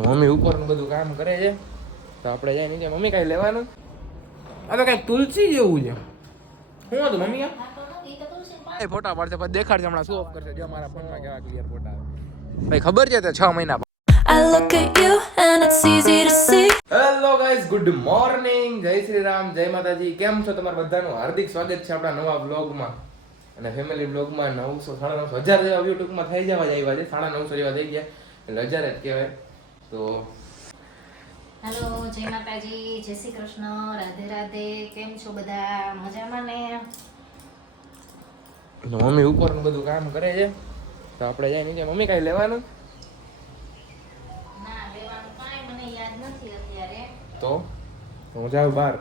Mummy ઉપર બધું કામ કરે છે. તો આપણે જાય નીચે. મમ્મી કાંઈ લેવાનું? આ તો કાંઈક તુલસી જેવું છે. શું હતું મમ્મી? એ ફોટા પાડશે પછી દેખાડશે હમણાં શું ઓફ કરશે. જો મારા ફોનમાં કેવા ક્લિયર ફોટા આવે. ભાઈ ખબર છે તે છ મહિના I look at you and it's easy to see. Hello guys good morning Jai Shri Ram. જય માતાજી. કેમ છો તમારા બધાનું? હાર્દિક સ્વાગત છે આપણા નવા બ્લોગમાં અને ફેમિલી બ્લોગમાં નવસો સાડા નવસો હજાર જેવા વ્યૂ ટૂંકમાં થઈ જવા જ આવ્યા છે. સાડા નવસો જેવા થઈ ગયા. એટલે હજાર જ કહેવાય. તો હેલો જય માતાજી જય શ્રી કૃષ્ણ રાધે રાધે કેમ છો બધા? મજામાં ને? મમ્મી ઉપર બધું કામ કરે છે? તો આપણે જાય નીચે. મમ્મી કાંઈ લેવાનું? ના લેવાનું કાંઈ મને યાદ નથી અત્યારે. તો? હું જાઉં બહાર.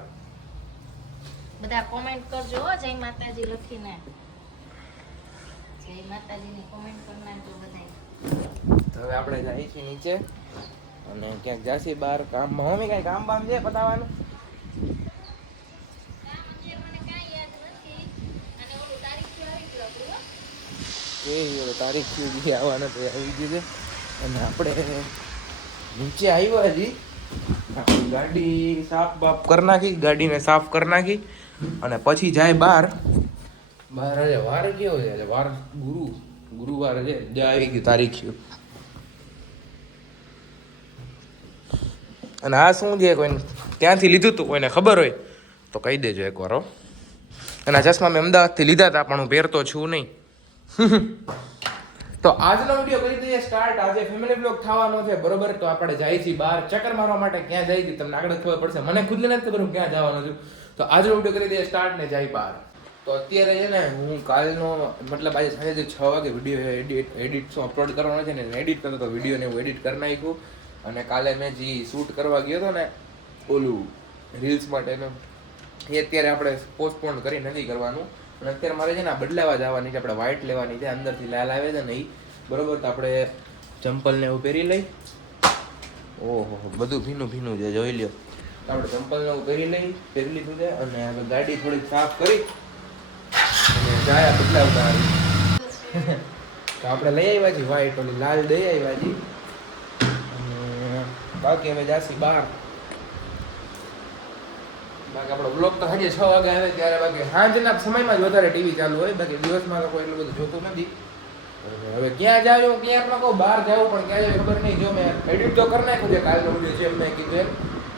બધા કોમેન્ટ કરજો હો, જય માતાજી લખીને. જય માતાજીની કોમેન્ટ કરી નાખજો બધા હવે આપણે જઈએ છીએ નીચે. અને ક્યાંક જાસી બહાર કામમાં. મમ્મી કાંઈ કામ બામ છે પતાવવાનું તારીખ સુધી આવવાના તો આવી ગયું છે. અને આપણે નીચે આવ્યા હજી. ગાડી સાફ બાફ કરી નાખી, ગાડીને સાફ કરી નાખી. અને પછી જાય બહાર બહાર આજે વાર કેવો છે વાર ગુરુ, ગુરુવાર છે જે આવી ગયું તારીખ અને આ શું છે કોઈને? ત્યાંથી લીધું તું કોઈને ખબર હોય, તો કહી દેજો એકવાર હો. અને આ ચશ્મા મેં અમદાવાદથી લીધા હતા પણ હું પહેરતો છું નહીં. તો આજનો વીડિયો કરી દઈએ સ્ટાર્ટ આજે ફેમિલી બ્લોગ થવાનો છે, બરોબર? તો આપણે જાય છીએ બહાર. ચક્કર મારવા માટે ક્યાં જાય છે તમને આગળ ખબર પડશે. મને ખુદને નથી ખબર હું ક્યાં જવાનો છું. તો આજનો વીડિયો કરી દઈએ સ્ટાર્ટ ને જાય બહાર. તો અત્યારે છે ને, હું કાલનો, મતલબ આજે સાંજે છ વાગે વીડિયો એડિટ એડિટ શું અપલોડ કરવાનો છે ને, એડિટ કરતો તો વિડીયોને, હું એડિટ કરી નાખ્યું. અને કાલે મેં જે શૂટ કરવા ગયો હતો ને, ઓલું રીલ્સ માટેનું એ અત્યારે આપણે પોસ્ટપોન કરી નથી કરવાનું. અને અત્યારે મારે છે ને બદલાવા જવાની છે, આપણે વ્હાઈટ લેવાની છે, અંદરથી લાલ આવે છે ને એ બરોબર, તો આપણે ચંપલને એવું પહેરી લઈ. ઓહો, બધું ભીનું ભીનું છે, જોઈ લ્યો. આપણે ચંપલને એવું પહેરી લઈ, પહેરી લીધું છે, અને હવે ગાડી થોડીક સાફ કરી અને જાય બદલાવતા આવી. તો આપણે લઈ આવ્યા છીએ વ્હાઈટ ઓલી લાલ દઈ આવ્યા છીએ. બાકી હવે જાસી બહાર બાકી આપણો બ્લોગ તો સાંજે છ વાગે આવે ત્યારે બાકી સાંજના સમયમાં જ વધારે ટીવી ચાલુ હોય. બાકી દિવસમાં કોઈ એટલું બધું જોતું નથી. હવે ક્યાં જાવ ક્યાં પણ કહું, બહાર જાવ પણ ક્યાં જાય ખબર નહીં. જો મેં એડિટ તો કરી નાખ્યું છે કાલનો વીડિયો છે મેં કીધું એમ.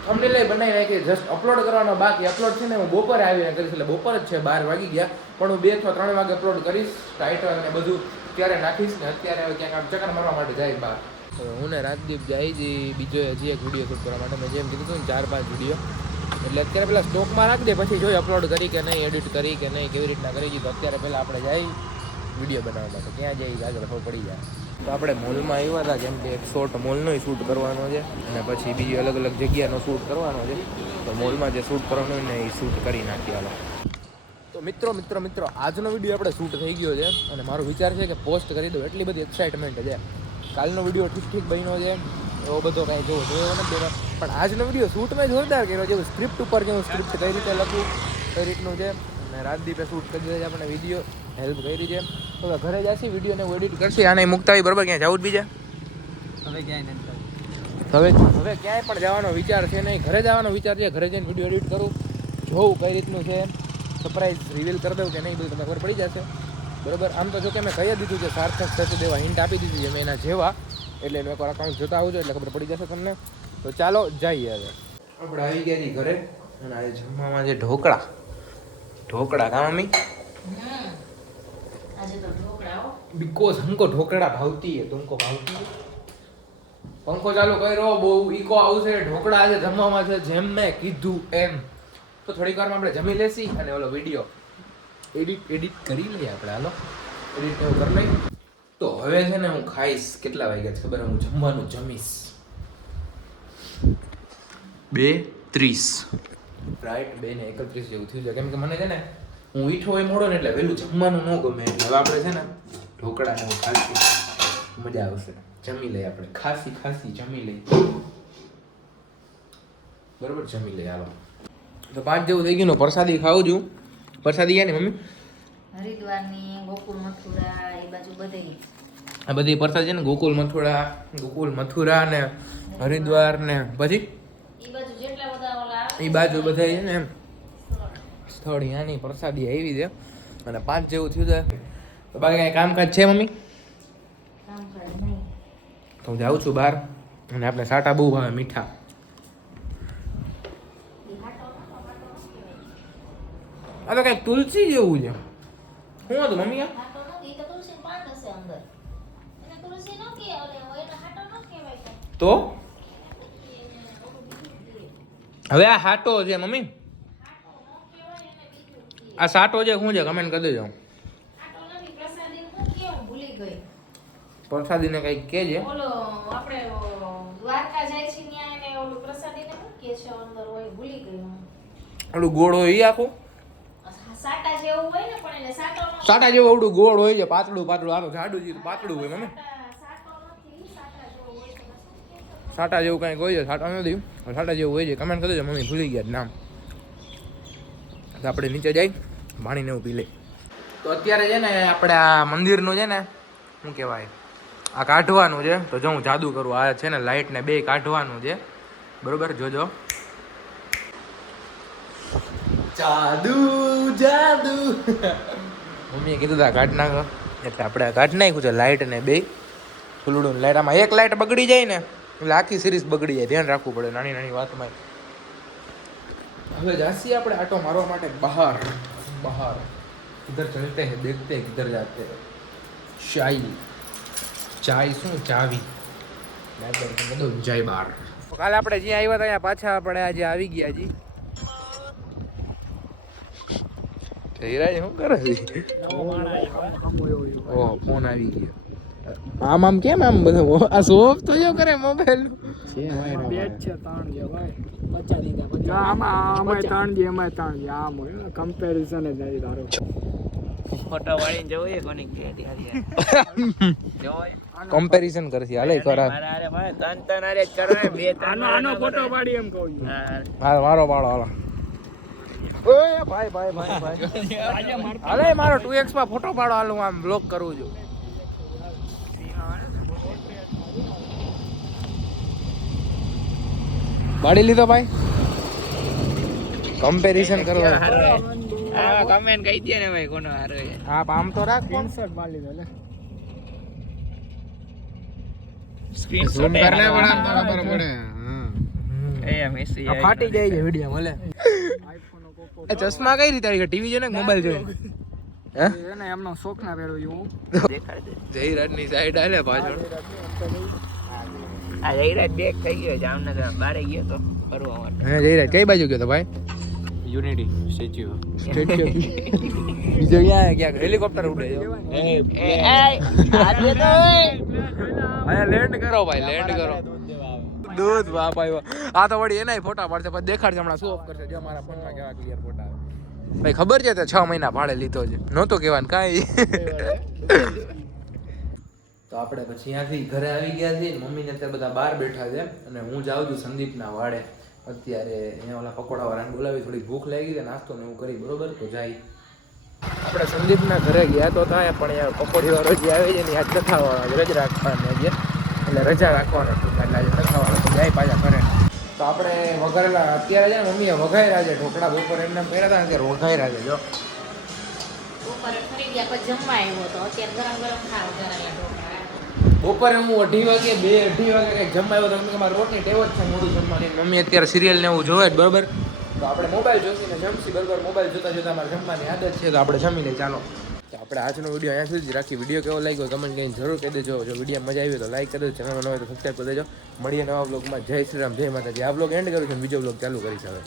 થંબનેલ લઈ બનાવી નાખી જસ્ટ અપલોડ કરવાનો બાકી અપલોડ છે ને હું બપોરે આવીને કરીશ એટલે બપોર જ છે, બાર વાગી ગયા. પણ હું બે અથવા ત્રણ વાગે અપલોડ કરીશ ટાઇટલ અને બધું ત્યારે નાખીશ ને અત્યારે હવે ક્યાંક આમ ચક્કર મારવા માટે જાય બહાર. હું ને રાજદીપ જાય જે બીજો હજી એક વીડિયો શૂટ કરવા માટે મેં જેમ કીધું હતું ને ચાર પાંચ વીડિયો એટલે અત્યારે પહેલાં સ્ટોકમાં રાખી દે પછી જોઈ અપલોડ કરી કે નહીં એડિટ કરી કે નહીં, કેવી રીતના કરી તો અત્યારે પહેલાં આપણે જાય વીડિયો બનાવવા માટે. ક્યાં જઈ આગળ ખબર પડી જાય. તો આપણે મોલમાં આવ્યા હતા કેમ કે એક શોર્ટ મોલનો શૂટ કરવાનો છે, અને પછી બીજી અલગ અલગ જગ્યાનો શૂટ કરવાનો છે. તો મોલમાં જે શૂટ કરવાનો હોય ને એ શૂટ કરી નાખીએ હાલો. તો મિત્રો મિત્રો મિત્રો, આજનો વીડિયો આપણે શૂટ થઈ ગયો છે, અને મારો વિચાર છે કે પોસ્ટ કરી દઉં. એટલી બધી એક્સાઇટમેન્ટ છે. કાલનો વીડિયો ઠીક ઠીક બન્યો છે એવો બધો કાંઈ જોવો જોયો નથી બેનો પણ આજનો વીડિયો શૂટ મેં જોરદાર કર્યો છે સ્ક્રિપ્ટ ઉપર કે હું સ્ક્રિપ્ટ કઈ રીતે લખું કઈ રીતનું છે અને રાજદીપે શૂટ કરી દીધા છે આપણે વીડિયો હેલ્પ કરી છે તો ઘરે જશે વિડીયોને એડિટ કરશે. આને મૂકતા હોય બરાબર ક્યાં જવું જ બીજા? હવે ક્યાંય નથી હવે હવે ક્યાંય પણ જવાનો વિચાર છે નહીં. ઘરે જવાનો વિચાર છે ઘરે જઈને વીડિયો એડિટ કરું જોઉં કઈ રીતનું છે સરપ્રાઈઝ રિવીલ કરી દઉં કે નહીં બધું તમને ખબર પડી જશે. બરોબર? આમ તો જો કે મેં કહી દીધું કે સાર્થક થતું દેવા હિન્ટ આપી દીધી છે મેં એના જેવા. એટલે એનું એકવાર અકાઉન્ટ જોતા આવજો એટલે ખબર પડી જશે તમને. તો ચાલો જઈએ હવે. આપણે આવી ગયા ઘરે અને આજે જમવામાં છે ઢોકળા. ઢોકળા કા મમ્મી? બિકોઝ હમકો ઢોકળા ભાવતી હે તુમકો ભાવતી હે. પંખો ચાલુ કર્યો બહુ ઈકો આવશે ઢોકળા આજે જમવામાં છે જેમ મેં કીધું એમ. તો થોડીક વારમાં આપણે જમી લેશી અને ઓલો વીડિયો એડિટ એડિટ કરી લઈએ આપણે હાલો. એડિટ એવું કરી લઈ તો હવે છે ને હું ખાઈશ. કેટલા વાગ્યા છે ખબર? હું જમવાનું જમીશ. બે ત્રીસ. રાઈટ બે ને એકત્રીસ જેવું થયું છે. કેમ કે મને છે ને હું ઈઠો હોય મોડો ને એટલે વહેલું જમવાનું ન ગમે. એટલે હવે આપણે છે ને ઢોકળા ને ખાસી મજા આવશે. જમી લઈએ આપણે. ખાસી ખાસી જમી લઈએ. બરોબર? જમી લઈએ હાલો. તો પાંચ જેવું થઈ ગયું ને પ્રસાદી ખાવું છું. પ્રસાદી ગયા ને મમ્મી? હરિદ્વારની ગોકુળ મથુરા એ બાજુ બધે આ બધી પ્રસાદ છે ને ગોકુલ મથુરા ગોકુલ મથુરા ને હરિદ્વાર ને પછી? એ બાજુ બધા છે ને સ્થળ અહીંયાની પ્રસાદી આવી છે. અને પાંચ જેવું થયું છે. તો બાકી કાંઈ કામકાજ છે મમ્મી? તો હું જાઉં છું બહાર. અને આપણે સાટા બહુ ભાવે મીઠા ઈ હાટો ન હાટો ન કહેવાય આ કંઈક તુલસી જેવું છે. શું હતું મમ્મી આ તો કે કાંઈ. હવે આ હાટો છે મમ્મી. આ સાટો છે શું છે? કમેન્ટ કરી દેજો. પ્રસાદીને કંઈક કે છે. ઓલો આપણે દ્વારકા જાય છે ત્યાં એને ઓલું પ્રસાદીને શું કહે છે અંદર હોય ભૂલી ગઈ ઓલું ગોળ એ આખું? સાટા જેવું આવડું ગોળ હોય છે પાતળું પાતળું આનું જાડું જેવું પાતળું હોય મને સાટા- જેવું કંઈક હોય છે સાટા નથી. સાટા જેવું હોય છે કમેન્ટ કરી દેજો મમ્મી ભૂલી ગયા નામ. તો આપણે નીચે જઈ પાણીને એવું પી લઈ. તો અત્યારે છે ને આપણે આ મંદિરનું છે ને શું કહેવાય આ કાઢવાનું છે. તો જો હું જાદુ કરું આ છે ને લાઇટ ને બે કાઢવાનું છે. બરોબર? જોજો. જાદુ જાદુ. મમ્મીએ કીધું તા કાઢ નાખો. એટલે આપણે કાઢ નાખ્યું છે લાઇટ ને બે. ફૂલડું લાઇટ આમાં એક લાઇટ બગડી જાય ને એટલે આખી સિરીઝ બગડી જાય. ધ્યાન રાખવું પડે નાની નાની વાતમાં. હવે જાસી આપણે આટો મારવા માટે બહાર. બહાર. કિધર ચલતે હે દેખતે કિધર જાતે હે. ચાઈ. શું? ચાવી. બધું જાય બહાર કાલે આપણે જ્યાં આવ્યા હતા ત્યાં પાછા આપણે આજે આવી ગયા જી. હીરાજ શું કરે છે? ઓહ ફોન આવી ગયો. આમ આમ કેમ આમ બધું? આ સોફ તો જો કરે મોબાઈલ બે છે ત્રણ છે ભાઈ. બચ્ચા દીધા જો આમાં આમાં ત્રણ છે એમાં ત્રણ છે. આમ હોય કમ્પેરિઝન જ નથી તારો ફોટો વાળીને કોની હારી કમ્પેરિઝન હાલે ખરા. મારા જ કરવા બે આનો આનો ફોટો. પાડી એમ કહું છું. હા. વાળો મારો પાડો હાલો. ઓય ભાઈ ભાઈ ભાઈ ભાઈ. હાલે મારો 2x માં ફોટો પાડો હાલ હું આમ બ્લોક કરું છું. પાડી લીધો ભાઈ? કમ્પેરિઝન કરવા. હા કમેન્ટ કહી દે ને ભાઈ કોનો હારો છે હા આમ તો રાખ. કોન્સર્ટ માર લીધો લે. સ્ક્રીનશોટ કરને પણ આમ બરાબર પડે. એ મેસી આ ફાટી જાય છે વિડિયો મળે એ ચશ્મા કઈ રીતે આવી ટીવી જોઈને મોબાઈલ જોઈને? હે? એને એમનો શોખ ના પહેરો હું. દેખાડ દે. જયરાજની સાઈડ આલે પાછળ. આ જયરાજ બેક થઈ ગયો જામનગર બારે ગયો તો ફરવા માટે. હે જયરાજ કઈ બાજુ ગયો તો ભાઈ? Unity statue. સ્ટેચ્યુ. બીજો ક્યાં ક્યાંક હેલિકોપ્ટર ઉડે એ એ આજે તો ઓય. લેન્ડ કરો ભાઈ લેન્ડ કરો. દૂધ બાપ આવ્યો આ તો વળી એનાય ફોટા પાડશે પછી દેખાડશે હમણાં શું ઓફ કરશે. જો મારા ફોનમાં કેવા ક્લિયર ફોટા આવે. ભાઈ ખબર છે તે છ મહિના ભાડે લીધો છે. નહોતો કહેવાનું કાંઈ. તો આપણે પછી ત્યાંથી ઘરે આવી ગયા છીએ મમ્મીને અત્યારે બધા બહાર બેઠા છે અને હું જાઉં છું સંદીપના વાડે. અત્યારે અહીંયા ઓલા પકોડા વાળાને બોલાવી થોડી ભૂખ લાગી છે નાસ્તો ને એવું કરી બરોબર? તો જાય. આપણે સંદીપના ઘરે ગયા તો થાય પણ યાર પકોડી વાળો જે આવે છે ને આજ કથા વાળા રજ રાખવાના છે. રજા રાખવાનો છે. એટલે આજે કથા વાળો તો જાય પાછા કરે તો આપણે વઘારેલા અત્યારે છે ને મમ્મીએ વઘાર્યા છે ઢોકળા બપોર એમને પહેર્યા હતા ને ત્યારે વઘાર્યા છે જો. બપોરે ફરી ગયા પછી જમવા આવ્યો તો. અત્યારે ગરમ ગરમ ખાવ કરેલા ઢોકળા. બપોરે હું અઢી વાગે બે અઢી વાગે કંઈક જમવા આવ્યો તો મારા રોટની ટેવ જ છે મોડું જમવાની. મમ્મી અત્યારે સિરિયલ ને એવું જોવે જ બરોબર? તો આપણે મોબાઈલ જોશી ને જમશી બરાબર? મોબાઈલ જોતા જોતા અમારે જમવાની આદત છે તો આપણે જમી લઈએ ચાલો. તો આપણે આજનો વીડિયો અહીંયા સુધી રાખી વીડિયો કેવો લાગ્યો કમેન્ટ કરીને જરૂર કહી દેજો. જો વીડિયો મજા આવી તો લાઈક કરી દેજો. ચેનલ નવો તો સબસ્ક્રાઈબ કરી દેજો. મળીએ નવા બ્લોગમાં જય શ્રી રામ. જય માતાજી. આ બ્લોગ એન્ડ કરું છું બીજો બ્લોગ ચાલુ કરીશ હવે.